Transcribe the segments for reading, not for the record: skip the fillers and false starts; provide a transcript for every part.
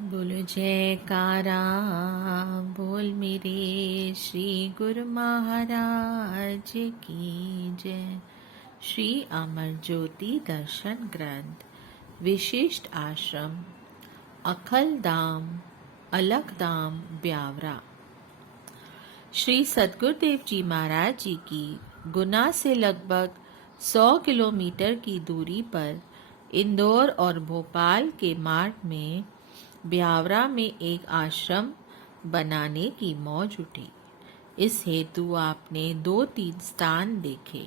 बोलो जयकारा बोल मेरे श्री गुरु महाराज की जय। श्री अमर ज्योति दर्शन ग्रंथ विशिष्ट आश्रम अखलधाम अलखधाम ब्यावरा। श्री सद्गुरुदेव जी महाराज जी की गुना से लगभग 100 किलोमीटर की दूरी पर इंदौर और भोपाल के मार्ग में ब्यावरा में एक आश्रम बनाने की मौज उठी। इस हेतु आपने 2-3 स्थान देखे।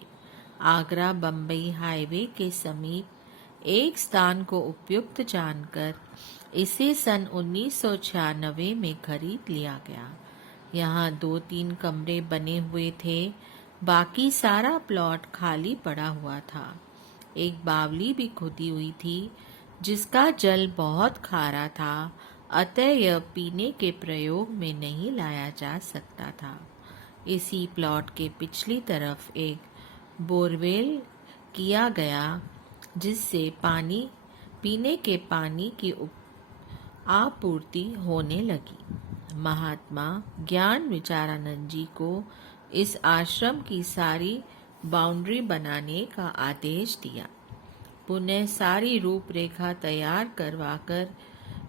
आगरा बम्बई हाईवे के समीप एक स्थान को उपयुक्त जानकर इसे सन 1996 में खरीद लिया गया। यहाँ 2-3 कमरे बने हुए थे, बाकी सारा प्लॉट खाली पड़ा हुआ था। एक बावली भी खुदी हुई थी जिसका जल बहुत खारा था, अतः यह पीने के प्रयोग में नहीं लाया जा सकता था। इसी प्लॉट के पिछली तरफ एक बोरवेल किया गया जिससे पीने के पानी की आपूर्ति होने लगी। महात्मा ज्ञान विचारानंद जी को इस आश्रम की सारी बाउंड्री बनाने का आदेश दिया। पुनः सारी रूपरेखा तैयार करवाकर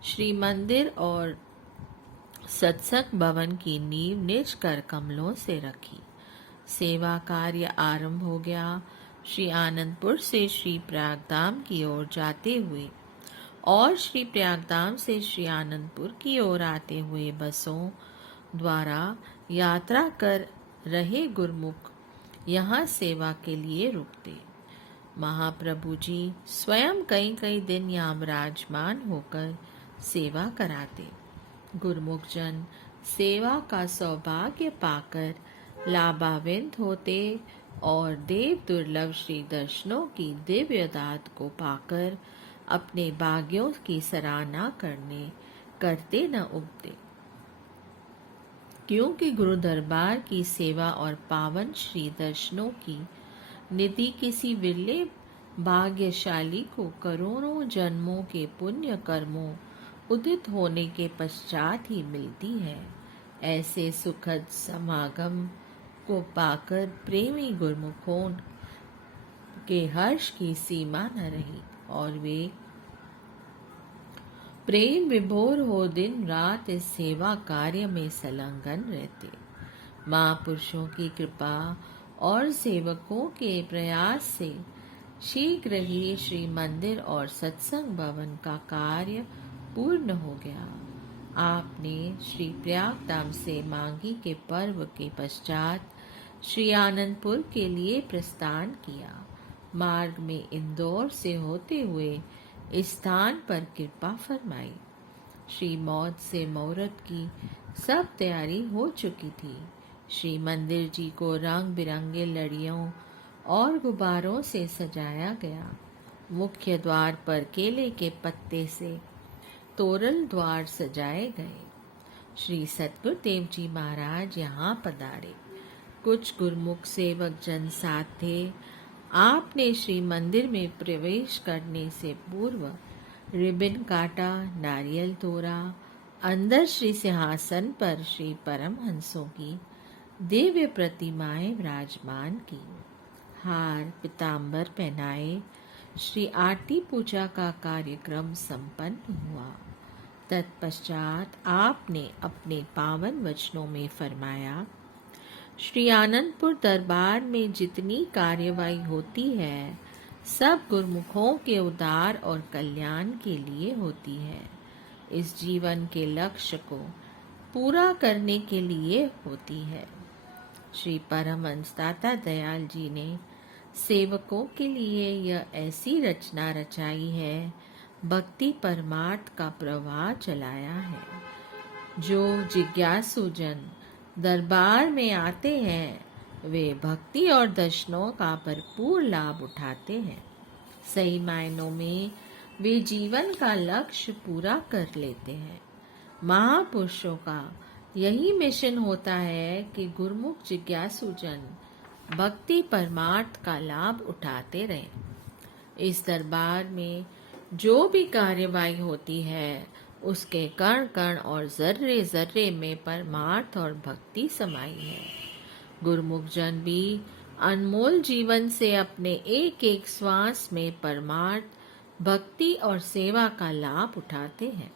श्री मंदिर और सत्संग भवन की नींव निज कर कमलों से रखी। सेवा कार्य आरंभ हो गया। श्री आनंदपुर से श्री प्रयागधाम की ओर जाते हुए और श्री प्रयागधाम से श्री आनंदपुर की ओर आते हुए बसों द्वारा यात्रा कर रहे गुरुमुख यहाँ सेवा के लिए रुकते। महाप्रभु जी स्वयं कई कई दिन यहाँ विराजमान होकर सेवा कराते। गुरुमुख जन सेवा का सौभाग्य पाकर लाभान्वित होते और देव दुर्लभ श्री दर्शनों की दिव्य दात को पाकर अपने भाग्यों की सराहना करते न उबते। क्योंकि गुरु दरबार की सेवा और पावन श्री दर्शनों की निधि किसी विरले भाग्यशाली को करोड़ों जन्मों के पुण्य कर्मों उदित होने के पश्चात ही मिलती है। ऐसे सुखद समागम को पाकर प्रेमी गुरुमुखों के हर्ष की सीमा न रही और वे प्रेम विभोर हो दिन रात इस सेवा कार्य में संलग्न रहते। महापुरुषों की कृपा और सेवकों के प्रयास से शीघ्र ही श्री मंदिर और सत्संग भवन का कार्य पूर्ण हो गया। आपने श्री प्रयागधाम से माघी के पर्व के पश्चात श्री आनंदपुर के लिए प्रस्थान किया। मार्ग में इंदौर से होते हुए इस स्थान पर कृपा फरमाई। श्री मौत से मुहूर्त की सब तैयारी हो चुकी थी। श्री मंदिर जी को रंग बिरंगे लड़ियों और गुब्बारों से सजाया गया। मुख्य द्वार पर केले के पत्ते से तोरण द्वार सजाए गए। श्री सतगुरुदेव जी महाराज यहाँ पधारे। कुछ गुरुमुख सेवक जन साथ थे। आपने श्री मंदिर में प्रवेश करने से पूर्व रिबन काटा, नारियल तोड़ा, अंदर श्री सिंहासन पर श्री परमहंसों की दिव्य प्रतिमाएं विराजमान की, हार पीताम्बर पहनाए। श्री आरती पूजा का कार्यक्रम संपन्न हुआ। तत्पश्चात आपने अपने पावन वचनों में फरमाया, श्री आनंदपुर दरबार में जितनी कार्यवाही होती है सब गुरुमुखों के उद्धार और कल्याण के लिए होती है। इस जीवन के लक्ष्य को पूरा करने के लिए होती है। श्री परमहंस दाता दयाल जी ने सेवकों के लिए यह ऐसी रचना रचाई है, भक्ति परमार्थ का प्रवाह चलाया है। जो जिज्ञासु जन दरबार में आते हैं वे भक्ति और दर्शनों का भरपूर लाभ उठाते हैं। सही मायनों में वे जीवन का लक्ष्य पूरा कर लेते हैं। महापुरुषों का यही मिशन होता है कि गुरुमुख जिज्ञासु जन भक्ति परमार्थ का लाभ उठाते रहें। इस दरबार में जो भी कार्यवाही होती है उसके कण कण और जर्रे जर्रे में परमार्थ और भक्ति समाई है। गुरुमुख जन भी अनमोल जीवन से अपने एक एक श्वास में परमार्थ, भक्ति और सेवा का लाभ उठाते हैं।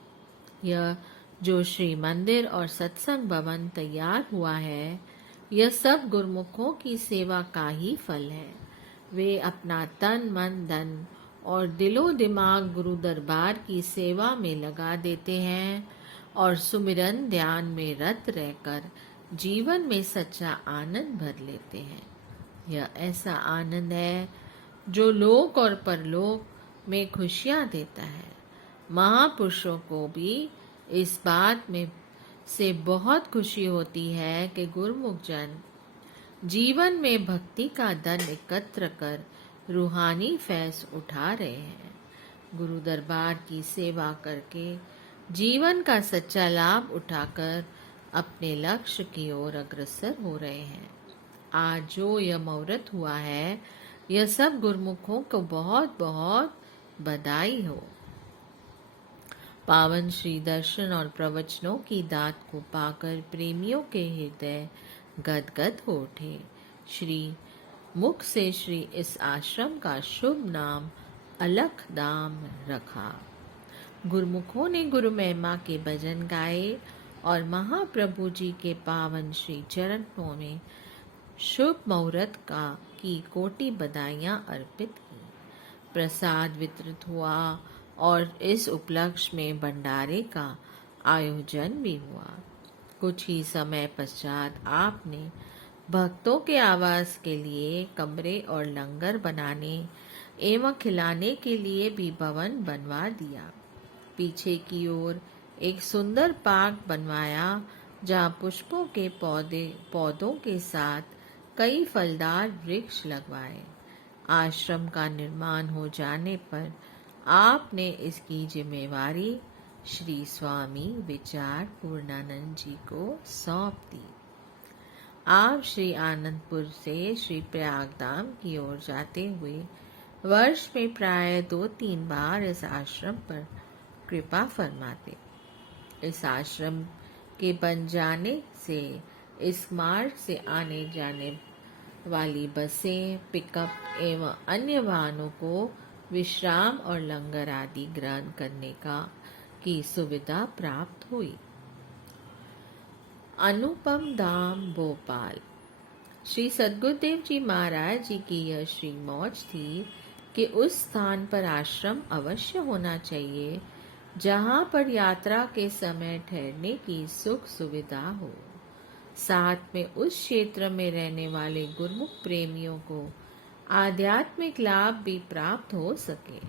यह जो श्री मंदिर और सत्संग भवन तैयार हुआ है, यह सब गुरुमुखों की सेवा का ही फल है। वे अपना तन मन धन और दिलो दिमाग गुरु दरबार की सेवा में लगा देते हैं और सुमिरन ध्यान में रत रहकर जीवन में सच्चा आनंद भर लेते हैं। यह ऐसा आनंद है जो लोक और परलोक में खुशियां देता है। महापुरुषों को भी इस बात में से बहुत खुशी होती है कि गुरुमुख जन जीवन में भक्ति का धन एकत्र कर रूहानी फैज उठा रहे हैं। गुरु दरबार की सेवा करके जीवन का सच्चा लाभ उठाकर अपने लक्ष्य की ओर अग्रसर हो रहे हैं। आज जो यह मुहूर्त हुआ है, यह सब गुरुमुखों को बहुत बहुत बधाई हो। पावन श्री दर्शन और प्रवचनों की दात को पाकर प्रेमियों के हृदय गदगद हो उठे। श्री मुख से श्री इस आश्रम का शुभ नाम अलख धाम रखा। गुरुमुखों ने गुरु महिमा के भजन गाए और महाप्रभु जी के पावन श्री चरणों में शुभ मुहूर्त की कोटि बधाइयां अर्पित की। प्रसाद वितरित हुआ और इस उपलक्ष्य में भंडारे का आयोजन भी हुआ। कुछ ही समय पश्चात आपने भक्तों के आवास के लिए कमरे और लंगर बनाने एवं खिलाने के लिए भी भवन बनवा दिया। पीछे की ओर एक सुंदर पार्क बनवाया जहाँ पुष्पों के पौधों के साथ कई फलदार वृक्ष लगवाए। आश्रम का निर्माण हो जाने पर आपने इसकी जिम्मेवारी श्री स्वामी विचार पूर्णानंद जी को सौंप दी। आप श्री आनंदपुर से श्री प्रयागधाम की ओर जाते हुए वर्ष में प्राय 2-3 बार इस आश्रम पर कृपा फरमाते। इस आश्रम के बन जाने से इस मार्ग से आने जाने वाली बसें, पिकअप एवं अन्य वाहनों को विश्राम और लंगर आदि ग्रहण करने की सुविधा प्राप्त हुई। अनुपम धाम भोपाल। श्री सद्गुरुदेव जी महाराज जी की यह श्री मौज थी कि उस स्थान पर आश्रम अवश्य होना चाहिए जहाँ पर यात्रा के समय ठहरने की सुख सुविधा हो। साथ में उस क्षेत्र में रहने वाले गुरुमुख प्रेमियों को आध्यात्मिक लाभ भी प्राप्त हो सके।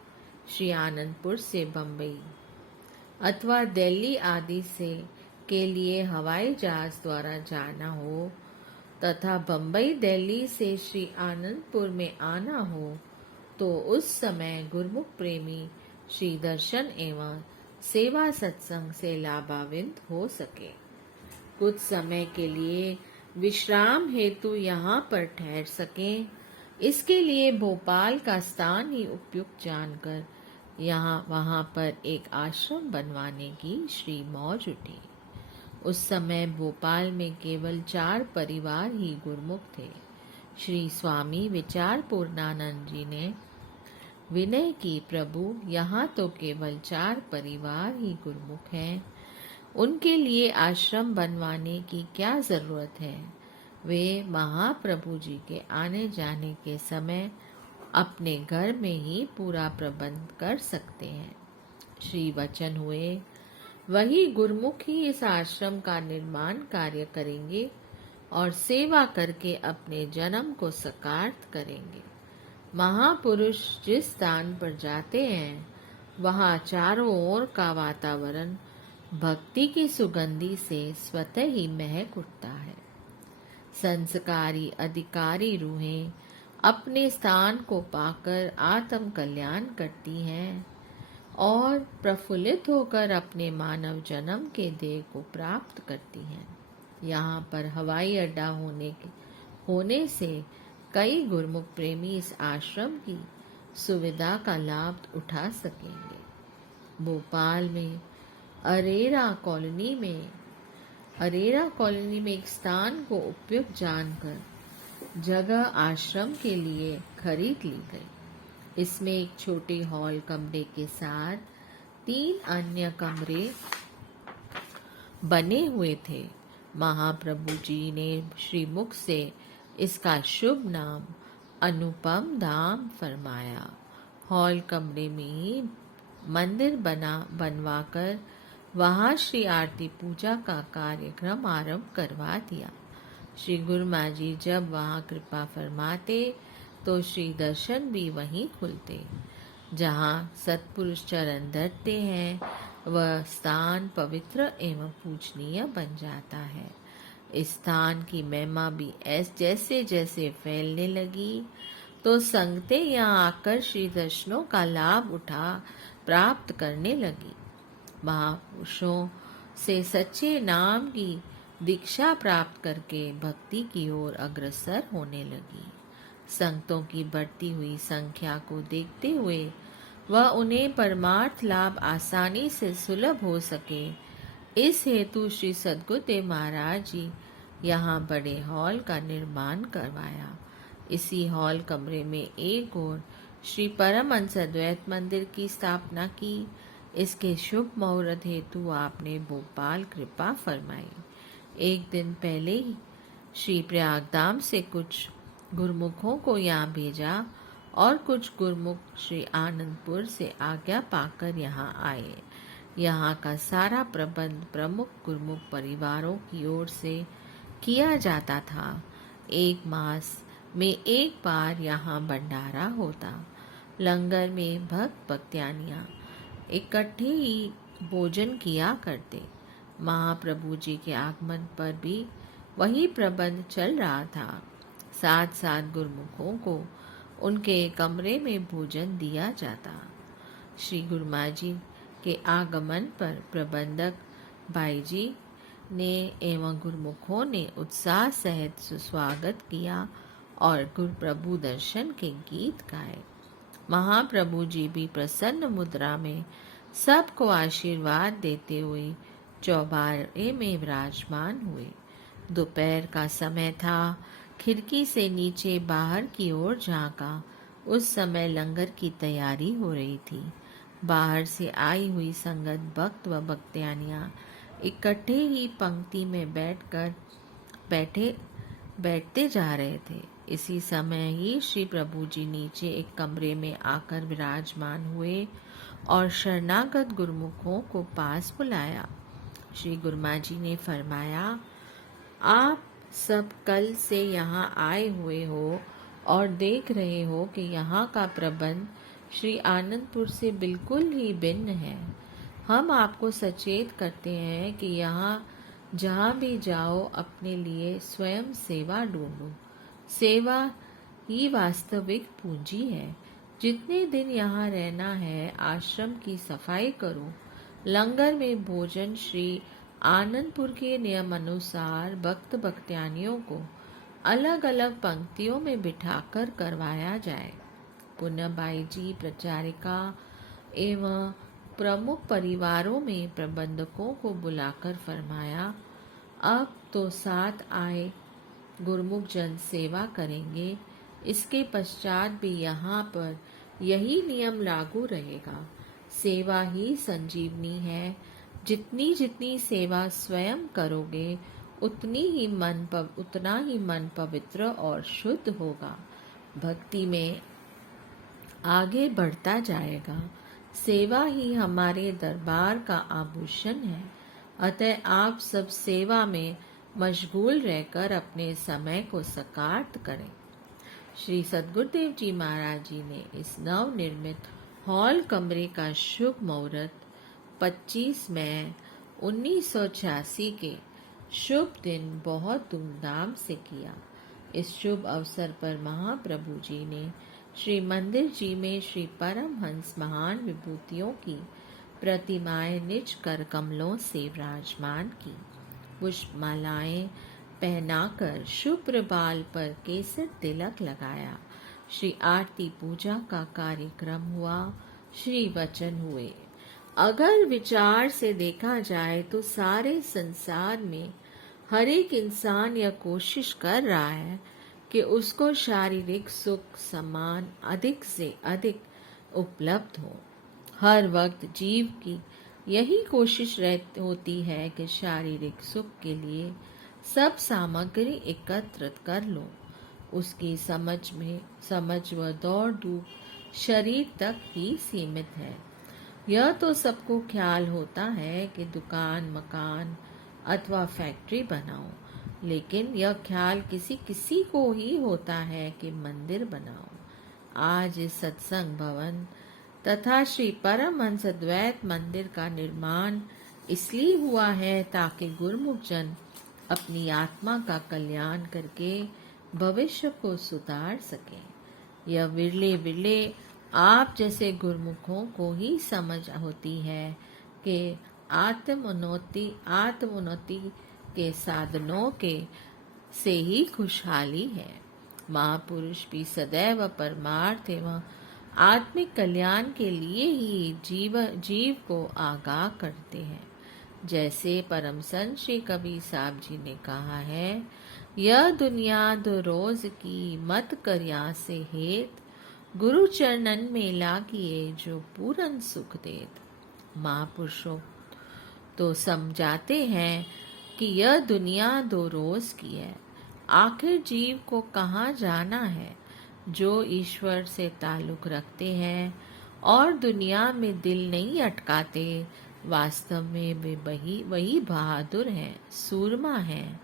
श्री आनंदपुर से बम्बई अथवा दिल्ली आदि से के लिए हवाई जहाज द्वारा जाना हो तथा बम्बई दिल्ली से श्री आनंदपुर में आना हो तो उस समय गुरुमुख प्रेमी श्री दर्शन एवं सेवा सत्संग से लाभान्वित हो सके। कुछ समय के लिए विश्राम हेतु यहाँ पर ठहर सकें, इसके लिए भोपाल का स्थान ही उपयुक्त जानकर वहाँ पर एक आश्रम बनवाने की श्री मौज उठी। उस समय भोपाल में केवल 4 परिवार ही गुरुमुख थे। श्री स्वामी विचार पूर्णानंद जी ने विनय की, प्रभु यहाँ तो केवल 4 परिवार ही गुरुमुख हैं, उनके लिए आश्रम बनवाने की क्या जरूरत है। वे महाप्रभु जी के आने जाने के समय अपने घर में ही पूरा प्रबंध कर सकते हैं। श्री वचन हुए वही गुरुमुख ही इस आश्रम का निर्माण कार्य करेंगे और सेवा करके अपने जन्म को साकार करेंगे। महापुरुष जिस स्थान पर जाते हैं वहाँ चारों ओर का वातावरण भक्ति की सुगंधी से स्वतः ही महक उठता है। संस्कारी अधिकारी रूहें अपने स्थान को पाकर आत्म कल्याण करती हैं और प्रफुल्लित होकर अपने मानव जन्म के देह को प्राप्त करती हैं। यहाँ पर हवाई अड्डा होने से कई गुरुमुख प्रेमी इस आश्रम की सुविधा का लाभ उठा सकेंगे। भोपाल में अरेरा कॉलोनी में एक स्थान को उपयुक्त जानकर जगह आश्रम के लिए खरीद ली गई। इसमें एक छोटे हॉल कमरे के साथ 3 अन्य कमरे बने हुए थे। महाप्रभु जी ने श्रीमुख से इसका शुभ नाम अनुपम धाम फरमाया। हॉल कमरे में ही मंदिर बनवाकर वहां श्री आरती पूजा का कार्यक्रम आरंभ करवा दिया। श्री गुरु माँ जी जब वहां कृपा फरमाते तो श्री दर्शन भी वहीं खुलते। जहाँ सत्पुरुष चरण धरते हैं वह स्थान पवित्र एवं पूजनीय बन जाता है। इस स्थान की महिमा भी जैसे जैसे फैलने लगी तो संगतें यहाँ आकर श्री दर्शनों का लाभ प्राप्त करने लगी। महापुरुषों से सच्चे नाम की दीक्षा प्राप्त करके भक्ति की ओर अग्रसर होने लगी। संगतों की बढ़ती हुई संख्या को देखते हुए वह उन्हें परमार्थ लाभ आसानी से सुलभ हो सके, इस हेतु श्री सद्गुरुदेव महाराज जी यहाँ बड़े हॉल का निर्माण करवाया। इसी हॉल कमरे में एक और श्री परमहंस अद्वैत मंदिर की स्थापना की। इसके शुभ मुहूर्त हेतु आपने भोपाल कृपा फरमाई। एक दिन पहले ही श्री प्रयागधाम से कुछ गुरुमुखों को यहाँ भेजा और कुछ गुरुमुख श्री आनंदपुर से आज्ञा पाकर यहाँ आए। यहाँ का सारा प्रबंध प्रमुख गुरुमुख परिवारों की ओर से किया जाता था। 1 मास में एक बार यहाँ भंडारा होता। लंगर में भक्त भक्त्यानियाँ इकट्ठे ही भोजन किया करते। महाप्रभु जी के आगमन पर भी वही प्रबंध चल रहा था। साथ साथ गुरुमुखों को उनके कमरे में भोजन दिया जाता। श्री गुरुमा जी के आगमन पर प्रबंधक भाई जी ने एवं गुरुमुखों ने उत्साह सहित सुस्वागत किया और गुरु प्रभु दर्शन के गीत गाए। महाप्रभु जी भी प्रसन्न मुद्रा में सबको आशीर्वाद देते हुए चौबारे में विराजमान हुए। दोपहर का समय था। खिड़की से नीचे बाहर की ओर झांका। उस समय लंगर की तैयारी हो रही थी। बाहर से आई हुई संगत भक्त व भक्त्यानियाँ इकट्ठे ही पंक्ति में बैठते जा रहे थे। इसी समय ही श्री प्रभु जी नीचे एक कमरे में आकर विराजमान हुए और शरणागत गुरुमुखों को पास बुलाया। श्री गुरुमा जी ने फरमाया, आप सब कल से यहाँ आए हुए हो और देख रहे हो कि यहाँ का प्रबंध श्री आनंदपुर से बिल्कुल ही भिन्न है। हम आपको सचेत करते हैं कि यहाँ जहाँ भी जाओ अपने लिए स्वयं सेवा ढूंढो। सेवा ही वास्तविक पूंजी है। जितने दिन यहाँ रहना है आश्रम की सफाई करो। लंगर में भोजन श्री आनंदपुर के नियम अनुसार भक्त भक्त्यानियों को अलग अलग पंक्तियों में बिठाकर करवाया जाए। पुनः बाई जी प्रचारिका एवं प्रमुख परिवारों में प्रबंधकों को बुलाकर फरमाया, अब तो साथ आए गुरुमुख जन सेवा करेंगे। इसके पश्चात भी यहाँ पर यही नियम लागू रहेगा। सेवा ही संजीवनी है। जितनी जितनी सेवा स्वयं करोगे उतना ही मन पवित्र और शुद्ध होगा, भक्ति में आगे बढ़ता जाएगा। सेवा ही हमारे दरबार का आभूषण है। अतः आप सब सेवा में मशगूल रहकर अपने समय को सकार्त करें। श्री सद्गुरुदेव जी महाराज जी ने इस नवनिर्मित हॉल कमरे का शुभ मुहूर्त 25 मई 1986 के शुभ दिन बहुत धूमधाम से किया। इस शुभ अवसर पर महाप्रभु जी ने श्री मंदिर जी में श्री परमहंस महान विभूतियों की प्रतिमाएं निज कर कमलों से विराजमान की। पुष्पमालाएं पहनाकर शुभ्र बाल पर केसर तिलक लगाया। श्री आरती पूजा का कार्यक्रम हुआ। श्री वचन हुए। अगर विचार से देखा जाए तो सारे संसार में हर एक इंसान यह कोशिश कर रहा है कि उसको शारीरिक सुख सम्मान अधिक से अधिक उपलब्ध हो। हर वक्त जीव की यही कोशिश होती है कि शारीरिक सुख के लिए सब सामग्री एकत्रित कर लो। उसकी समझ व दौड़ धूप शरीर तक ही सीमित है। यह तो सबको ख्याल होता है कि दुकान मकान अथवा फैक्ट्री बनाओ, लेकिन यह ख्याल किसी किसी को ही होता है कि मंदिर बनाओ। आज इस सत्संग भवन तथा श्री परमहंस अद्वैत मंदिर का निर्माण इसलिए हुआ है ताकि गुरुमुख जन अपनी आत्मा का कल्याण करके भविष्य को सुधार सके। यह विरले विरले आप जैसे गुरुमुखों को ही समझ होती है कि आत्मोन्नति के साधनों के से ही खुशहाली है। महापुरुष भी सदैव परमार्थ एवं आत्मिक कल्याण के लिए ही जीव को आगाह करते हैं। जैसे परम संत श्री कबीर साहब जी ने कहा है, यह दुनिया दो रोज की मत करिया से हेत, गुरु चरणन में लागिए जो पूरन सुख देत। महापुरुषों तो समझाते हैं कि यह दुनिया दो रोज की है। आखिर जीव को कहाँ जाना है? जो ईश्वर से ताल्लुक रखते हैं और दुनिया में दिल नहीं अटकाते, वास्तव में वे वही बहादुर हैं, सूरमा हैं।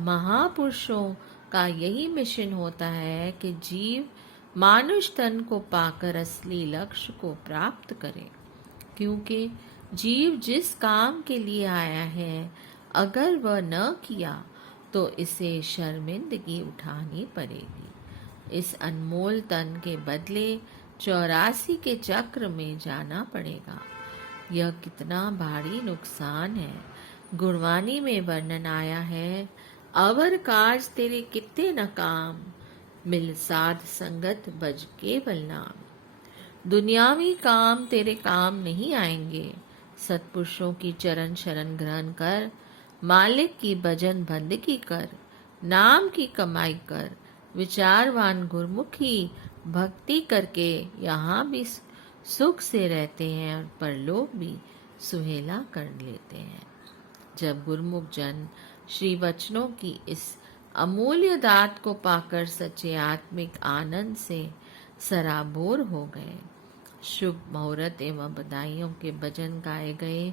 महापुरुषों का यही मिशन होता है कि जीव मानुष तन को पाकर असली लक्ष्य को प्राप्त करे। क्योंकि जीव जिस काम के लिए आया है, अगर वह न किया तो इसे शर्मिंदगी उठानी पड़ेगी। इस अनमोल तन के बदले 84 के चक्र में जाना पड़ेगा। यह कितना भारी नुकसान है। गुणवाणी में वर्णन आया है, अवर काज तेरे कितने न काम, मिल साध संगत बज केवल नाम। दुनियावी काम तेरे काम नहीं आएंगे। सत्पुरुषों की चरण शरण ग्रहण कर, मालिक की भजन बंदगी कर, नाम की कमाई कर। विचारवान गुरमुखी भक्ति करके यहाँ भी सुख से रहते हैं और परलोक भी सुहेला कर लेते हैं। जब गुरुमुख जन श्री वचनों की इस अमूल्य दात को पाकर सच्चे आत्मिक आनंद से सराबोर हो गए, शुभ मुहूर्त एवं बधाइयों के भजन गाए गए,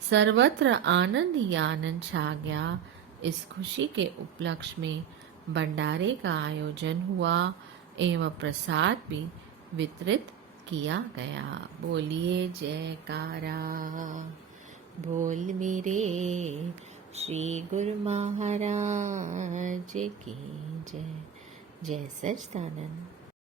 सर्वत्र आनंद ही आनंद छा गया। इस खुशी के उपलक्ष्य में भंडारे का आयोजन हुआ एवं प्रसाद भी वितरित किया गया। बोलिए जयकारा, बोल मेरे श्री गुरु महाराज की जय। जय सच्चिदानंद।